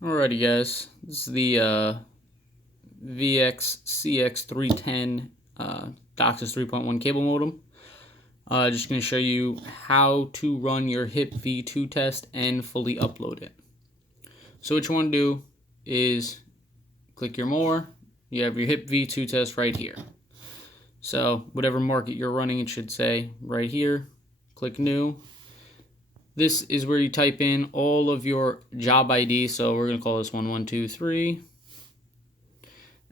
Alrighty guys, this is the Veex cx310 DOCSIS 3.1 cable modem. Just going to show you how to run your HIP v2 test and fully upload it. So what you want to do is click your more. You have your HIP v2 test right here. So whatever market you're running, it should say right here. Click new. This is where you type in all of your job ID. So we're going to call this 1123.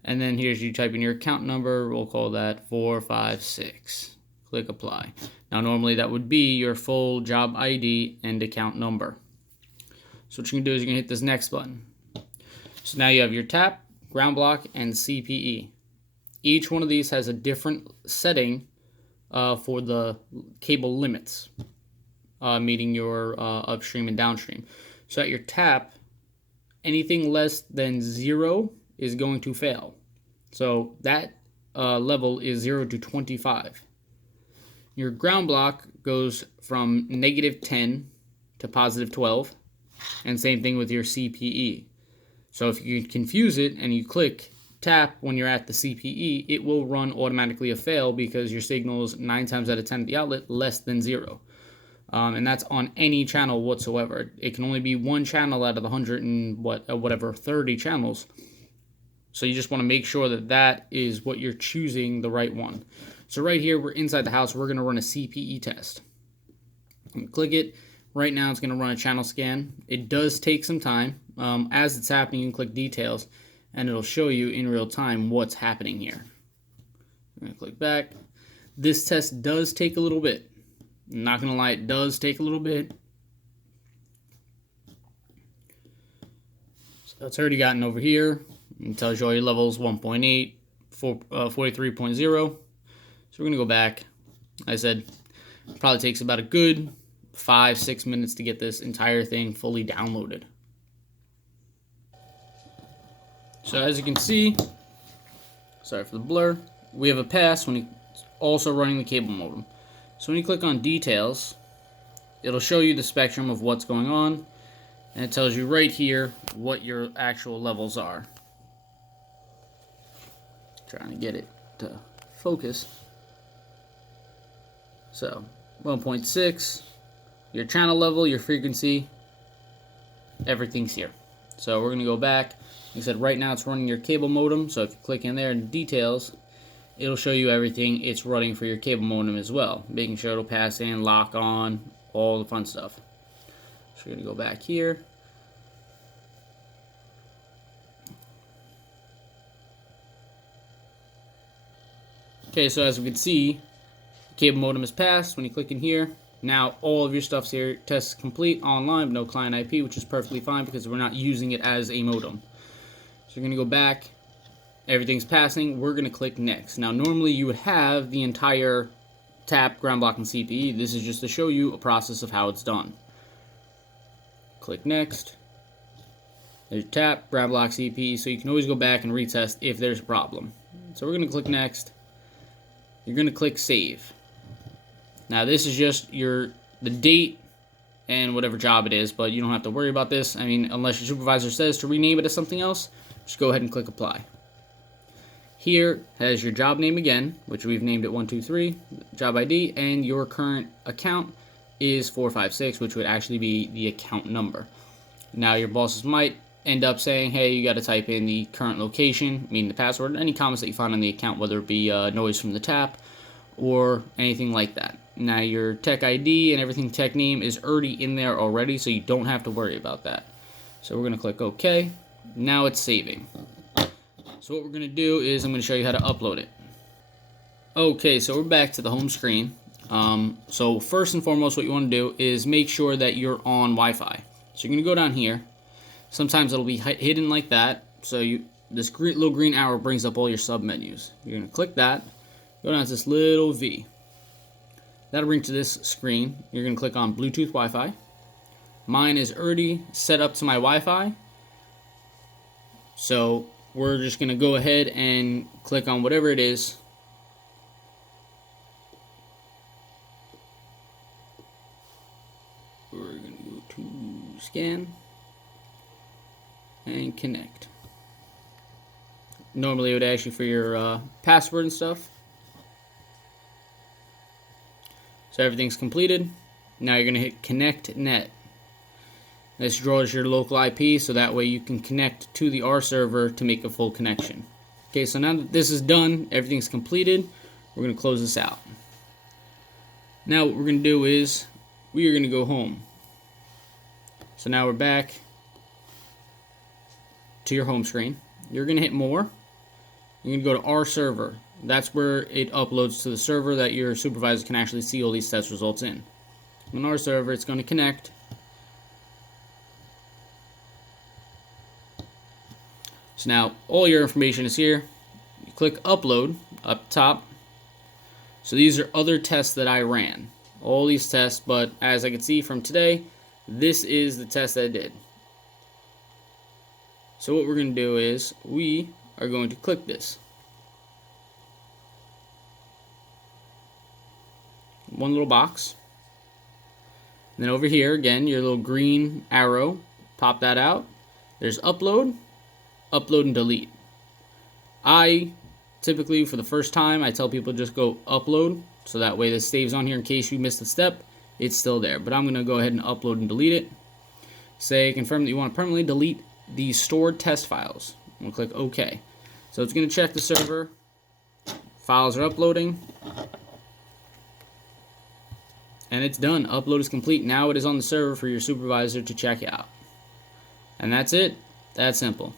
And then here's you type in your account number. We'll call that 456. Click apply. Now normally that would be your full job ID and account number. So what you can do is you're going to hit this next button. So now you have your tap, ground block, and CPE. Each one of these has a different setting for the cable limits. Meeting your upstream and downstream. So at your tap, anything less than 0 is going to fail. So that level is 0 to 25. Your ground block goes from -10 to +12, and same thing with your CPE. So if you confuse it and you click tap when you're at the CPE, it will run automatically a fail because your signal is 9 times out of 10 at the outlet less than 0. And that's on any channel whatsoever. It can only be one channel out of the 100 and whatever 30 channels. So you just want to make sure that that is what you're choosing, the right one. So right here, we're inside the house. We're going to run a CPE test. Click it. Right now, it's going to run a channel scan. It does take some time. As it's happening, you can click details, and it'll show you in real time what's happening here. I'm going to click back. This test does take a little bit. I'm not going to lie, it does take a little bit. So it's already gotten over here. It tells you all your levels, 1.8, 43.0. So we're going to go back. I said it probably takes about a good 5-6 minutes to get this entire thing fully downloaded. So as you can see, sorry for the blur, we have a pass when it's also running the cable modem. So when you click on details, it'll show you the spectrum of what's going on, and it tells you right here what your actual levels are. Trying to get it to focus. So 1.6, your channel level, your frequency, everything's here. So we're going to go back. Like I said, right now it's running your cable modem, so if you click in there in details, it'll show you everything it's running for your cable modem as well, making sure it'll pass in, lock on, all the fun stuff. So we're going to go back here. Okay, so as we can see, the cable modem is passed. When you click in here, now all of your stuff's here. Test is complete, online, no client IP, which is perfectly fine because we're not using it as a modem. So you're going to go back. Everything's passing. We're going to click next. Now, normally you would have the entire tap, ground block, and CPE. This is just to show you a process of how it's done. Click next. There's tap, ground block, CPE, so you can always go back and retest if there's a problem. So we're going to click next. You're going to click save. Now, this is just the date and whatever job it is, but you don't have to worry about this. I mean, unless your supervisor says to rename it as something else, just go ahead and click apply. Here has your job name again, which we've named it 123, job ID, and your current account is 456, which would actually be the account number. Now your bosses might end up saying, hey, you got to type in the current location, meaning the password, any comments that you find on the account, whether it be noise from the tap or anything like that. Now your tech ID and everything tech name is already in there already, so you don't have to worry about that. So we're going to click OK. Now it's saving. So what we're going to do is I'm going to show you how to upload it. Okay, so we're back to the home screen. So first and foremost, what you want to do is make sure that you're on Wi-Fi. So you're going to go down here. Sometimes it'll be hidden like that. So this little green arrow brings up all your sub-menus. You're going to click that. Go down to this little V. That'll bring to this screen. You're going to click on Bluetooth Wi-Fi. Mine is already set up to my Wi-Fi. So we're just going to go ahead and click on whatever it is. We're going to go to scan. and connect. Normally it would ask you for your password and stuff. So everything's completed. Now you're going to hit connect net. This draws your local IP so that way you can connect to the R server to make a full connection. Okay, so now that this is done, everything's completed, we're going to close this out. Now what we're going to do is we are going to go home. So now we're back to your home screen. You're going to hit more. You're going to go to R server. That's where it uploads to the server that your supervisor can actually see all these test results in. On our server, it's going to connect. So now all your information is here. You click upload up top. So these are other tests that I ran. All these tests, but as I can see from today, this is the test that I did. So what we're going to do is we are going to click this. One little box. And then over here, again, your little green arrow, pop that out. There's upload, upload and delete. I typically, for the first time, I tell people just go upload, so that way this saves on here in case you missed a step, it's still there. But I'm going to go ahead and upload and delete it. Say confirm that you want to permanently delete the stored test files. We'll click OK. So it's going to check the server. Files are uploading. And it's done. Upload is complete. Now it is on the server for your supervisor to check out. And that's it. That's simple.